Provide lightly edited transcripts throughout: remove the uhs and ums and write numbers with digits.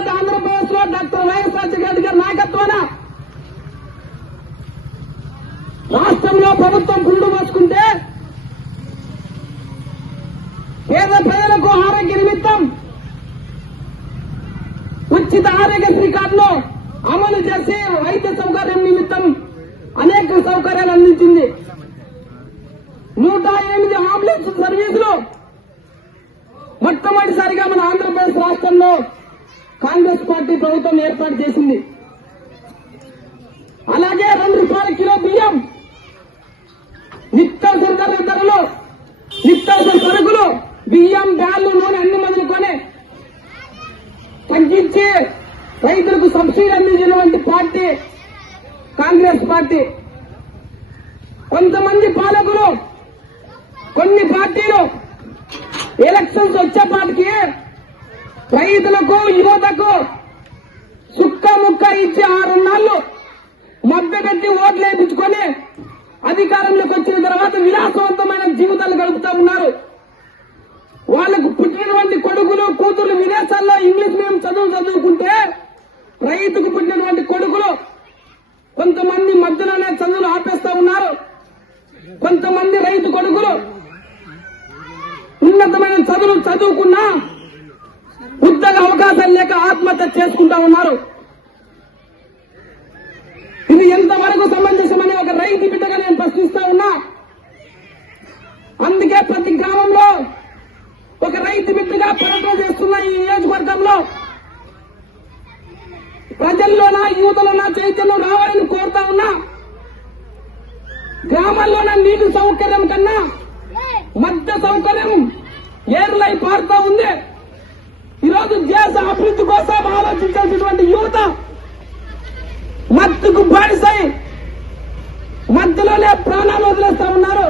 ఉమ్మడి ఆంధ్రప్రదేశ్ లో doctor YS Rajasekhara గారి నాయకత్వాన రాష్ట్రంలో ప్రభుత్వం పురుడు పోసుకుంటే పేద ప్రజలకు ఆరోగ్య నిమిత్తం ఉచిత ఆరోగ్యశ్రీ కార్డును అమలు చేసి వైద్య సౌకర్యం నిమిత్తం అనేక సౌకర్యాలు అందించింది. 108 అంబులెన్స్ సర్వీసులు మొట్టమొదటిసారిగా మన ఆంధ్రప్రదేశ్ రాష్ట్రంలో కాంగ్రెస్ పార్టీ ప్రభుత్వం ఏర్పాటు చేసింది. అలాగే 2 రూపాయల కిలో బియ్యం, నిత్యావసర ధరలు, నిత్యావసర సరుకులు, బియ్యం, బ్యాళ్లు, నూనె అన్ని మొదలుకొని తగ్గించి రైతులకు సబ్సిడీ అందించినటువంటి పార్టీ కాంగ్రెస్ పార్టీ. కొంతమంది పాలకులు, కొన్ని పార్టీలు ఎలక్షన్స్ వచ్చేపాటికి రైతులకు, యువతకు సుక్క ముక్క ఇచ్చి 6 నెలలు మభ్యపెట్టి ఓట్లు వేయించుకొని అధికారంలోకి వచ్చిన తర్వాత విలాసవంతమైన జీవితాలు గడుపుతా ఉన్నారు. వాళ్లకు పుట్టినటువంటి కొడుకులు, కూతురు విదేశాల్లో ఇంగ్లీష్ మీడియం చదువుకుంటే రైతుకు పుట్టినటువంటి కొడుకులు కొంతమంది మధ్యలోనే చదువులు ఆపేస్తా ఉన్నారు. కొంతమంది రైతు కొడుకులు ఉన్నతమైన చదువులు చదువుకున్నా ఉద్యోగ అవకాశాలు లేక ఆత్మహత్య చేసుకుంటా ఉన్నారు. ఇది ఎంతవరకు సమంజసమని ఒక రైతు బిడ్డగా నేను ప్రశ్నిస్తా ఉన్నా. అందుకే ప్రతి గ్రామంలో ఒక రైతు బిడ్డగా పర్యటన చేస్తున్న ఈ నియోజకవర్గంలో ప్రజల్లోన, యువతలోన చైతన్యం రావాలని కోరుతా ఉన్నా. గ్రామాల్లోన నీటి సౌకర్యం కన్నా మధ్య సౌకర్యం ఏర్లై పారుతా ఉంది. ఈరోజు దేశ అభివృద్ధి కోసం ఆలోచించాల్సినటువంటి యువత మత్తుకు బానిసై మధ్యలోనే ప్రాణాలు వదిలేస్తా ఉన్నారు.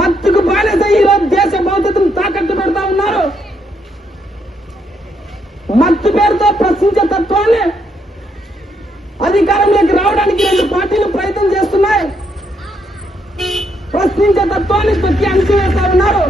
మత్తుకు బానిసై ఈరోజు దేశ భవిష్యత్తును తాకట్టు పెడతా ఉన్నారు. మత్తు పేరుతో ప్రశ్నించే తత్వాన్ని అధికారంలోకి రావడానికి 2 పార్టీలు ప్రయత్నం చేస్తున్నాయి. ప్రశ్నించే తత్వాన్ని తొక్కి అణిచివేస్తా ఉన్నారు.